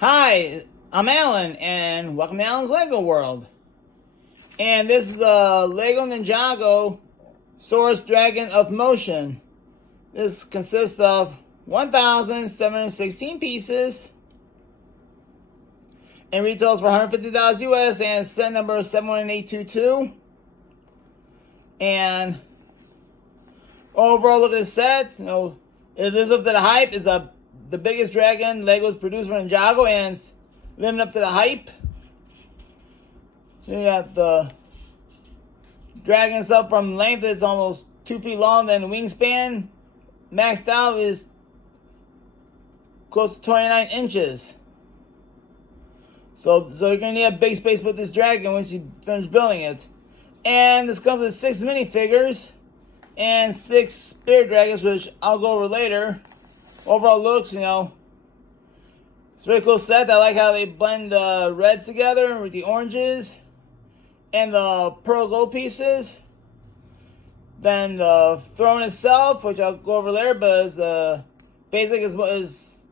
Hi, I'm Alan, and welcome to Alan's Lego World. And this is the Lego Ninjago Source Dragon of Motion. This consists of 1,716 pieces and retails for $150 US and set number 71822. And overall look at the set, it lives up to the hype. It's the biggest dragon Lego's produced for Ninjago and it's living up to the hype. You got the dragon stuff from length that's almost 2 feet long, then the wingspan maxed out is close to 29 inches. So you're gonna need a big space to put this dragon once you finish building it. And this comes with 6 minifigures and 6 spirit dragons, which I'll go over later. Overall looks, it's a pretty cool set. I like how they blend the reds together with the oranges and the pearl gold pieces. Then the throne itself, which I'll go over later, but is basic is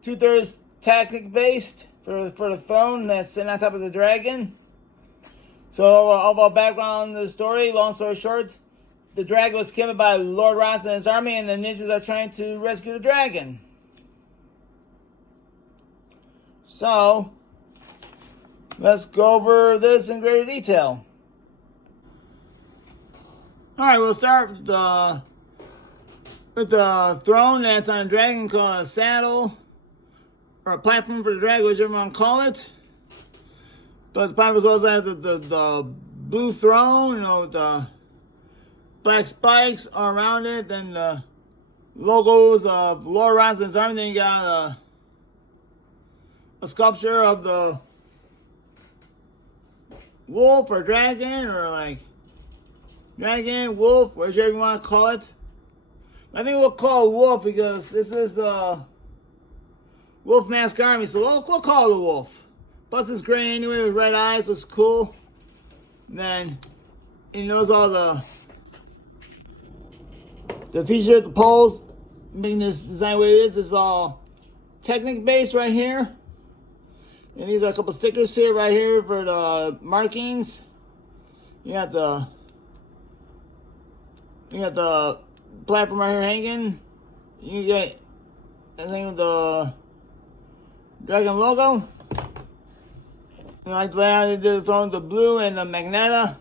2/3 tactic based for the throne that's sitting on top of the dragon. So overall background of the story, long story short, the dragon was killed by Lord Ross and his army, and the ninjas are trying to rescue the dragon. So, let's go over this in greater detail. Alright, we'll start with the throne that's on a dragon, called a saddle, or a platform for the dragon, whichever you want to call it. But the platform as well as the blue throne, the black spikes are around it, then the logos of Lord Ross and his army, then you got a sculpture of the wolf or dragon, or like dragon, wolf, whichever you want to call it. I think we'll call it wolf because this is the wolf mask army, so we'll call it a wolf. Plus it's gray anyway with red eyes, which is cool. And then it knows all the feature of the poles, making this design the way it is. It's all Technic based right here. And these are a couple stickers here, right here for the markings. You got the platform right here hanging. You get I think the dragon logo. And like that, they did throwing the blue and the magneta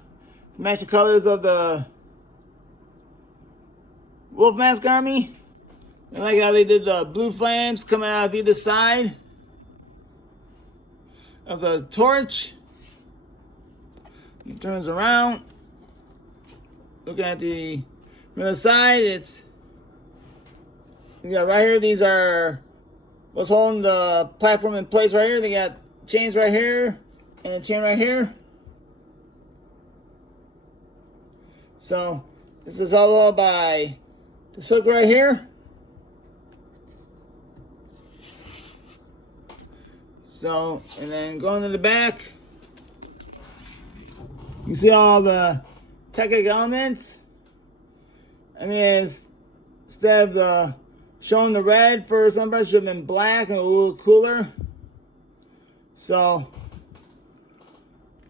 to match the colors of the wolf mask army. And like how they did the blue flames coming out of either side of the torch. It turns around. Look at the other side. You got right here. These are what's holding the platform in place right here. They got chains right here and a chain right here. So this is all by the silk right here. So, and then going to the back, you see all the technical elements. I mean, instead of showing the red for some parts, should have been black and a little cooler. So,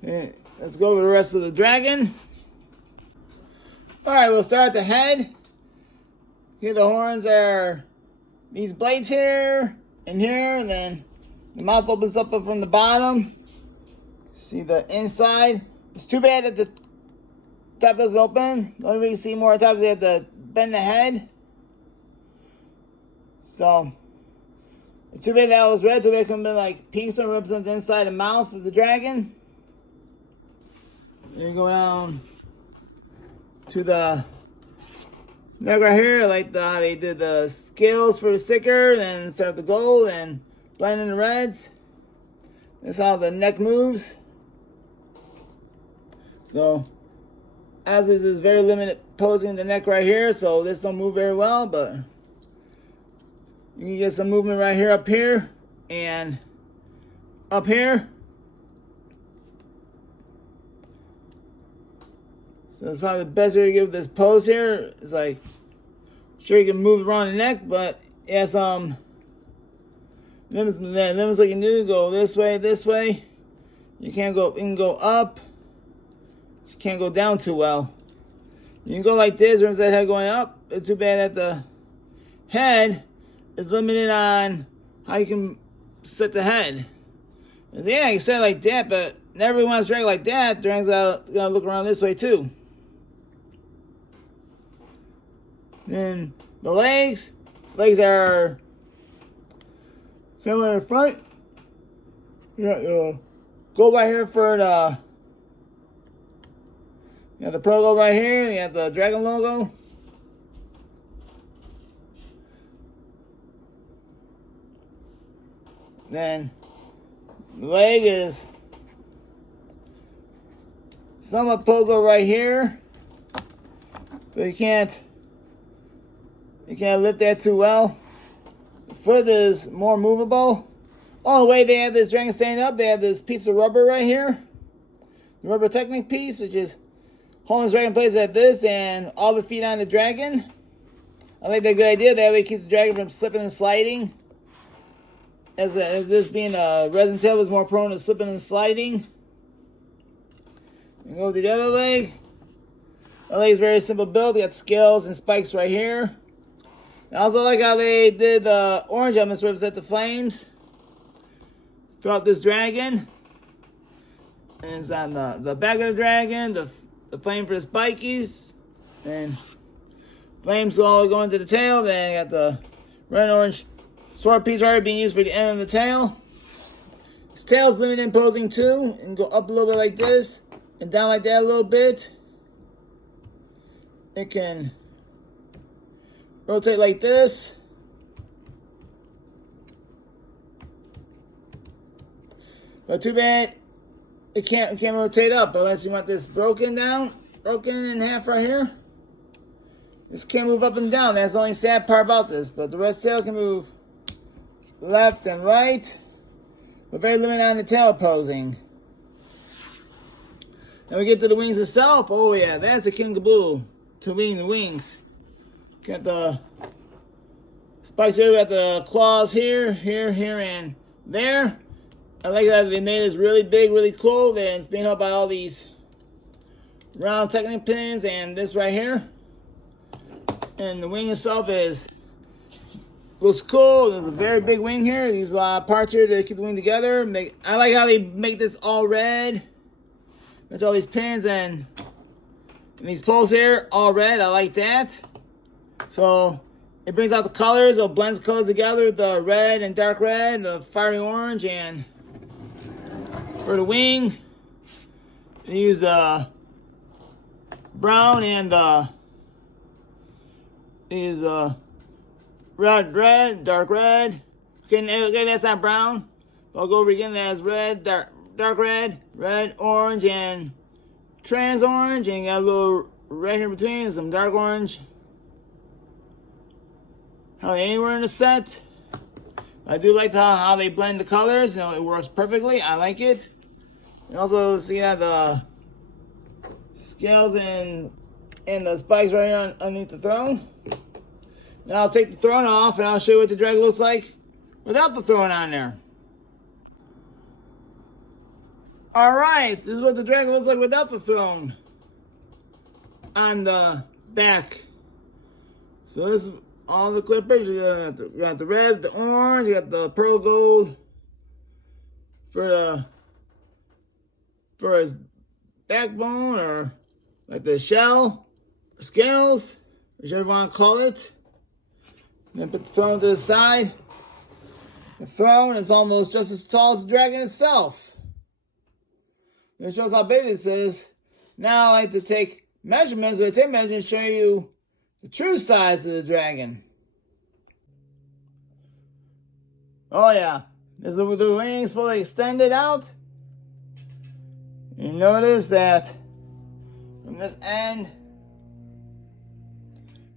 let's go over the rest of the dragon. Alright, we'll start at the head. Here the horns are these blades here and here, and then the mouth opens up from the bottom. See the inside. It's too bad that the top doesn't open. The only way you see more on top is you have to bend the head. So, it's too bad that was red. Too bad it could have been like pink, so it represents the inside the mouth of the dragon. Then you go down to the neck right here. I like how they did the scales for the sticker, then start the gold and blend in the reds. That's how the neck moves. So, as is very limited posing the neck right here, so this don't move very well, but you can get some movement right here, up here, and up here. So that's probably the best way to give this pose here. It's like, sure you can move around the neck, but it has some Limits what you do. Go this way, this way. You can't go. You can go up. You can't go down too well. You can go like this. Remember that head going up. It's too bad that the head is limited on how you can set the head. Yeah, you set it like that, but not everyone wants to drag like that. Drag's gotta look around this way too. Then the legs are similar in front. Yeah, go right here for the. You got the Pro logo right here. You got the Dragon logo. Then the leg is somewhat pogo right here, so you can't lift that too well. The foot is more movable. Oh, the way they have this dragon standing up, they have this piece of rubber right here, the rubber Technic piece, which is holding this dragon in place like this, and all the feet on the dragon. I think that's a good idea. That way it keeps the dragon from slipping and sliding. As this being a resin tail is more prone to slipping and sliding. And go to the other leg. The leg is very simple build. You got scales and spikes right here. I also like how they did the orange elements to represent the flames throughout this dragon. And it's on the back of the dragon, the flame for the spikies, and flames all going to the tail. Then you got the red and orange sword piece already being used for the end of the tail. Its tail is limited in posing too, and go up a little bit like this, and down like that a little bit. It can rotate like this. But too bad it can't rotate up unless you want this broken in half right here. This can't move up and down. That's the only sad part about this. But the rest tail can move left and right, but very limited on the tail posing. Then we get to the wings itself. Oh yeah, that's a king caboodle to wing the wings. Got the spikes here, got the claws here, and there. I like that they made this really big, really cool. Then it's being held by all these round Technic pins and this right here. And the wing itself looks cool. There's a very big wing here. These parts here to keep the wing together. I like how they make this all red. There's all these pins and these poles here all red. I like that. So it brings out the colors. It blends the colors together. The red and dark red, the fiery orange, and for the wing, they use the brown and red, dark red. Okay, that's not brown. I'll go over again. That's red, dark red, orange, and trans orange. And you got a little red in between, some dark orange. Hardly anywhere in the set. I do like how they blend the colors. You know, it works perfectly. I like it. You also see that the scales and the spikes right here underneath the throne. Now I'll take the throne off and I'll show you what the dragon looks like without the throne on there. Alright, this is what the dragon looks like without the throne on the back. So this is all the clippers. You got the red, the orange, you got the pearl gold for his backbone, or like the shell, scales, whichever you want to call it. Then put the throne to the side. The throne is almost just as tall as the dragon itself. It shows how big this is. Now I like to take measurements. So I take measurements and show you the true size of the dragon. Oh yeah, this is the wings fully extended out. You notice that from this end,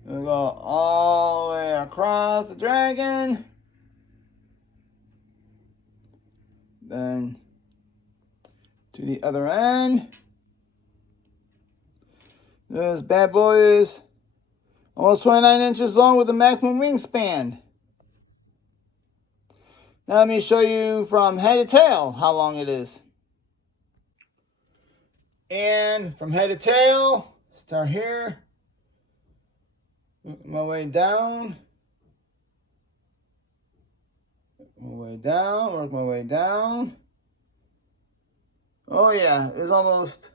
we'll go all the way across the dragon. Then to the other end. This bad boy is almost 29 inches long with a maximum wingspan. Now let me show you from head to tail how long it is. And from head to tail, start here. Work my way down. Work my way down, work my way down. Oh yeah, it's almost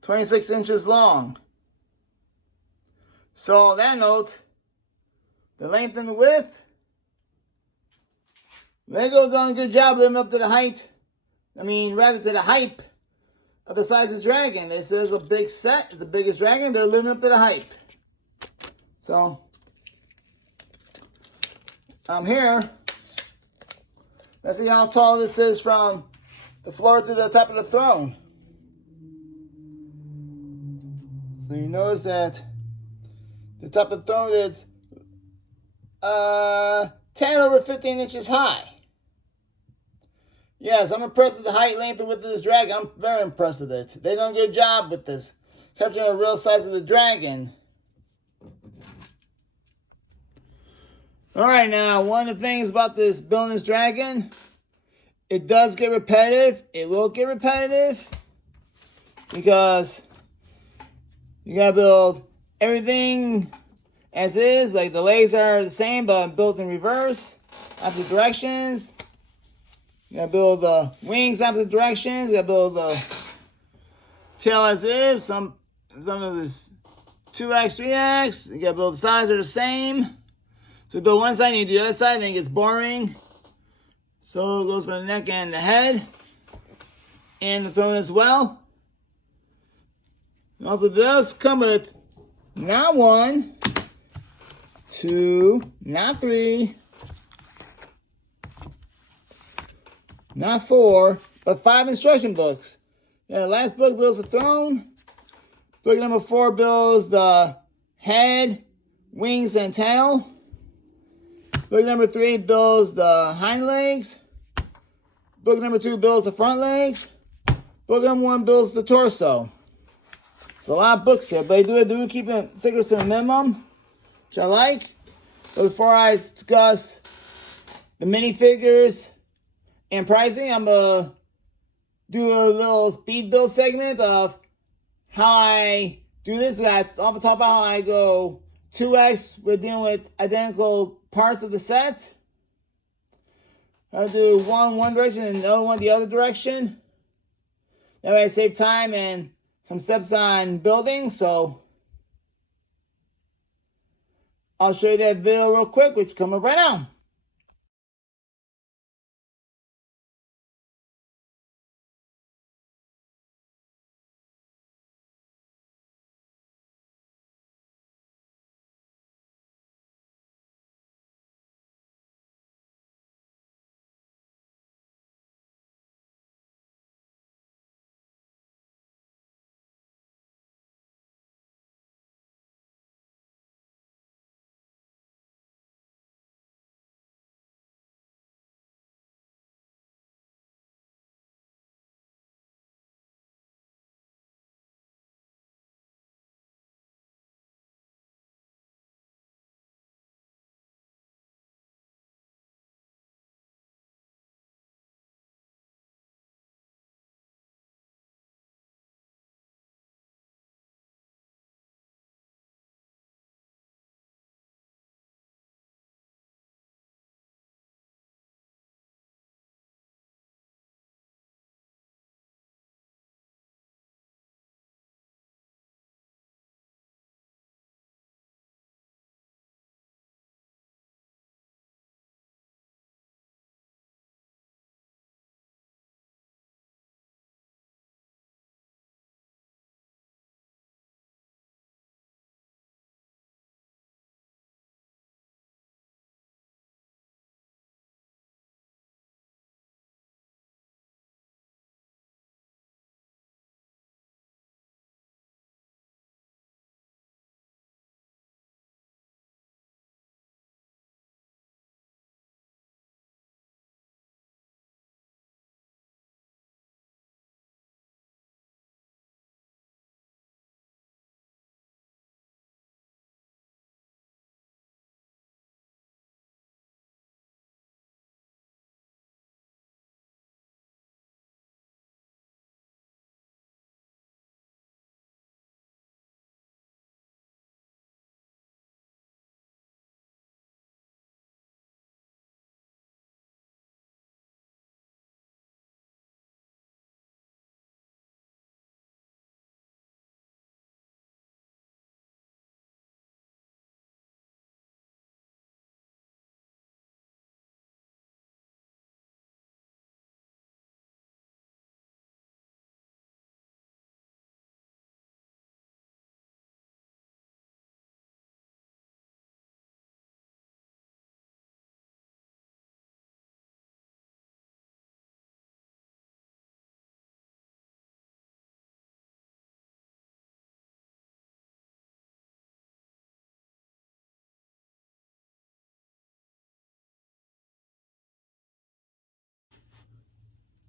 26 inches long. So on that note, the length and the width, Lego's done a good job living up to the height. Rather to the hype of the size of dragon. This is a big set. It's the biggest dragon. They're living up to the hype. So, I'm here. Let's see how tall this is from the floor to the top of the throne. So you notice that the top of the throne is 10 over 15 inches high. Yes, I'm impressed with the height, length, and width of this dragon. I'm very impressed with it. They done a good job with this, capturing the real size of the dragon. Alright, now, one of the things about this building this dragon, it does get repetitive. It will get repetitive because you gotta build everything as is. Like the legs are the same, but built in reverse, opposite directions. You gotta build the wings opposite directions. You gotta build the tail as is. Some of this 2x, 3x. You gotta build the sides are the same. So you build one side, you do the other side, then it gets boring. So it goes for the neck and the head. And the throne as well. It also does come with not 1, 2, not 3, not 4, but 5 instruction books. Yeah, the last book builds the throne. Book number 4 builds the head, wings, and tail. Book number 3 builds the hind legs. Book number 2 builds the front legs. Book number 1 builds the torso. It's a lot of books here, but they do keep the secrets to a minimum, which I like. But before I discuss the minifigures and pricing, I'm going to do a little speed build segment of how I do this. That's off the top of how I go 2x. We're dealing with identical parts of the set. I'll do one direction and the other one the other direction. That way I save time and some steps on building. So I'll show you that video real quick, which is coming up right now.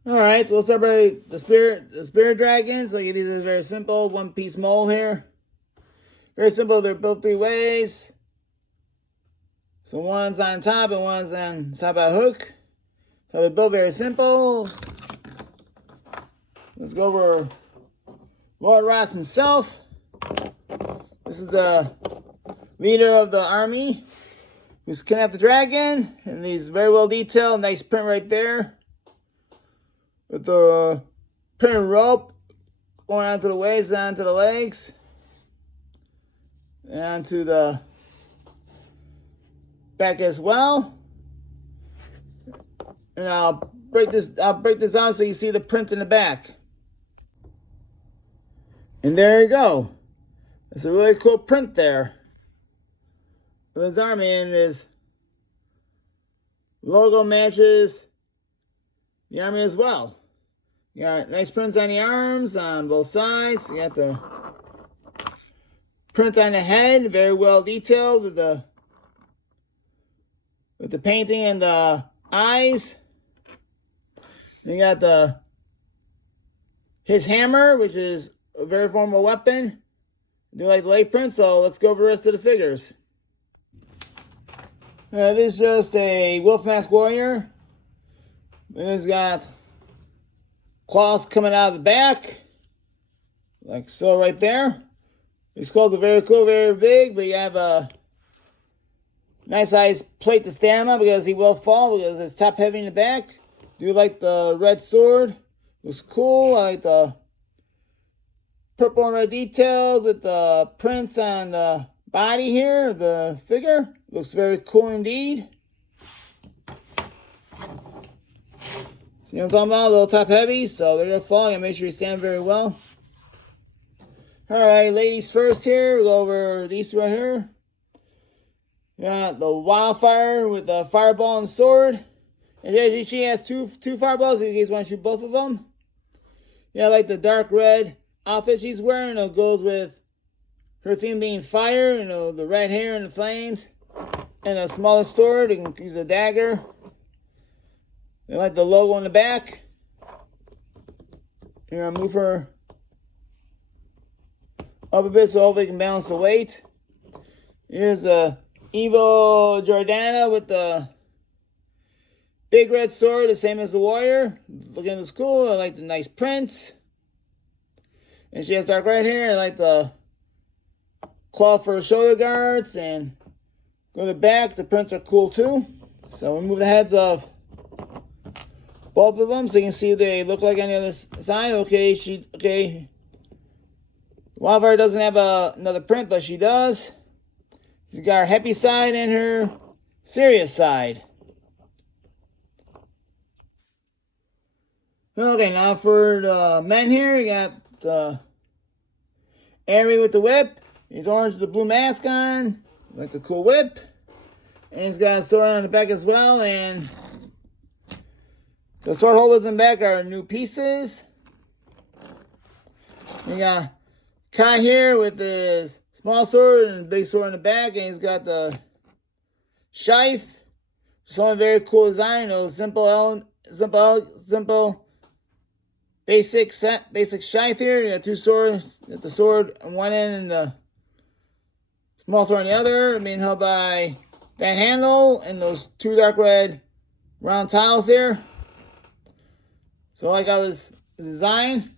All right, we'll separate the spirit dragon. So these are very simple, one-piece mold here. Very simple. They're built three ways. So one's on top and one's on top by a hook. So they're built very simple. Let's go over Lord Ross himself. This is the leader of the army who's kidnapped the dragon. And he's very well detailed. Nice print right there. With the printed rope going onto the waist, onto the legs, and onto the back as well. And I'll break this out so you see the print in the back. And there you go. It's a really cool print there of his army, and his logo matches the army as well. You got nice prints on the arms on both sides. You got the print on the head, very well detailed with the painting and the eyes. You got his hammer, which is a very formal weapon. I do like the late print, so let's go over the rest of the figures. This is just a wolf mask warrior. It's got claws coming out of the back, like so right there. These claws are very cool, very big, but you have a nice size plate to stand on because he will fall because it's top heavy in the back. Do you like the red sword? Looks cool. I like the purple and red details with the prints on the body here of the figure. Looks very cool indeed. See what I'm talking about? A little top heavy, so they're going to fall. You make sure you stand very well. Alright, ladies first here. We'll go over these two right here. Got the wildfire with the fireball and sword. And as she has two fireballs if you guys want to shoot both of them. Yeah, I like the dark red outfit she's wearing. It goes with her theme being fire. You know, the red hair and the flames. And a smaller sword. You can use a dagger. I like the logo on the back. Here, I'll move her up a bit so hopefully I can balance the weight. Here's a evil Jordana with the big red sword, the same as the warrior. Looking at this cool. I like the nice prints. And she has dark red hair. I like the cloth for shoulder guards. And go to the back. The prints are cool too. So we move the heads of both of them so you can see what they look like on the other side. Okay. Wildfire doesn't have another print, but she does. She's got her happy side and her serious side. Okay, now for the men here, you got the Airy with the whip. He's orange with the blue mask on. Like the cool whip. And he's got a sword on the back as well. And the sword holders in the back are new pieces. You got Kai here with his small sword and big sword in the back. And he's got the Shife. It's only very cool design. You know, simple, basic Shife here. You got two swords. You got the sword on one end and the small sword on the other. Being held by that handle and those two dark red round tiles here. So I like how this design.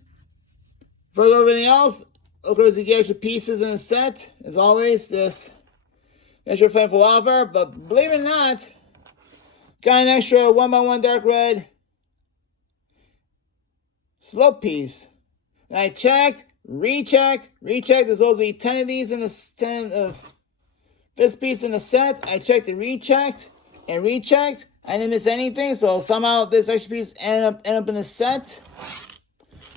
For everything else, of course, you get extra pieces in a set. As always, this extra flame for wildfire. But believe it or not, got an extra 1x1 dark red slope piece. And I checked, rechecked. There's supposed to be 10 of these in the 10 of this piece in the set. I checked and rechecked. I didn't miss anything, so somehow this extra piece ended up in the set.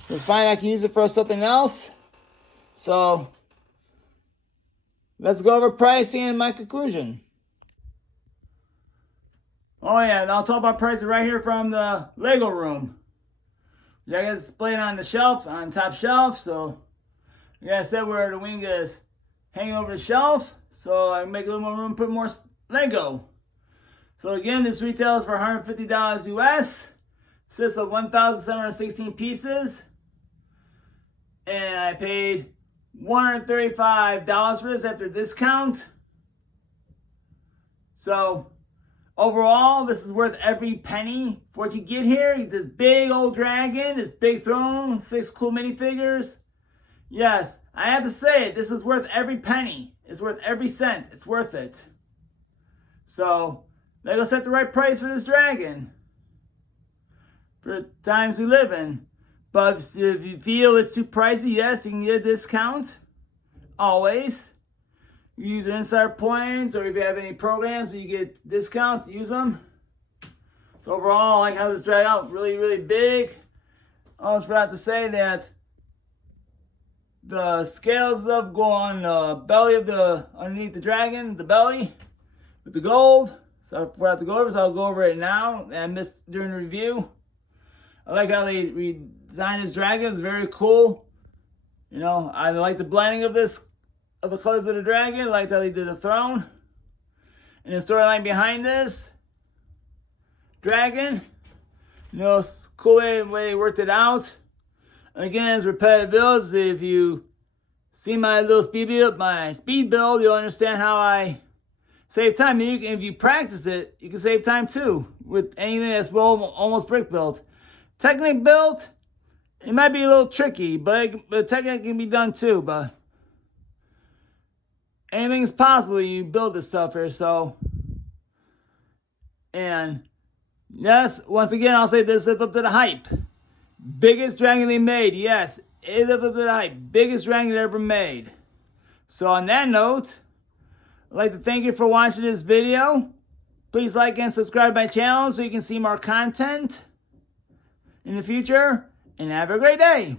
It's fine, I can use it for something else. So, let's go over pricing and my conclusion. Oh yeah, and I'll talk about pricing right here from the Lego room. You got it displayed on the shelf, on top shelf, so like I said, where the wing is hanging over the shelf, so I can make a little more room, put more Lego. So again, this retails for $150 US. Consists of 1,716 pieces. And I paid $135 for this after discount. So overall, this is worth every penny for what you get here. You get this big old dragon, this big throne, 6 cool minifigures. Yes, I have to say it. This is worth every penny. It's worth every cent. It's worth it. So, Lego set the right price for this dragon. For the times we live in. But if you feel it's too pricey, yes, you can get a discount. Always. You use your insider points, or if you have any programs where you get discounts, use them. So overall, I like how this dragon out really, really big. I almost forgot to say that the scales of go on the belly of underneath the dragon, the belly, with the gold. So I forgot to go over, so I'll go over it now. And I missed during the review. I like how they redesigned this dragon. It's very cool. You know, I like the blending of this, of the colors of the dragon. I like how they did the throne. And the storyline behind this dragon. You know, it's cool way they worked it out. Again, it's repetitive builds. If you see my little speed build, you'll understand how I save time. If you practice it, you can save time too with anything that's almost brick built. Technic built, it might be a little tricky, but technic can be done too. But anything's possible. You build this stuff here, so. And yes, once again, I'll say this lived up to the hype. Biggest dragon they made, yes, it lived up to the hype. Biggest dragon ever made. So on that note, I'd like to thank you for watching this video. Please like and subscribe my channel so you can see more content in the future. And have a great day.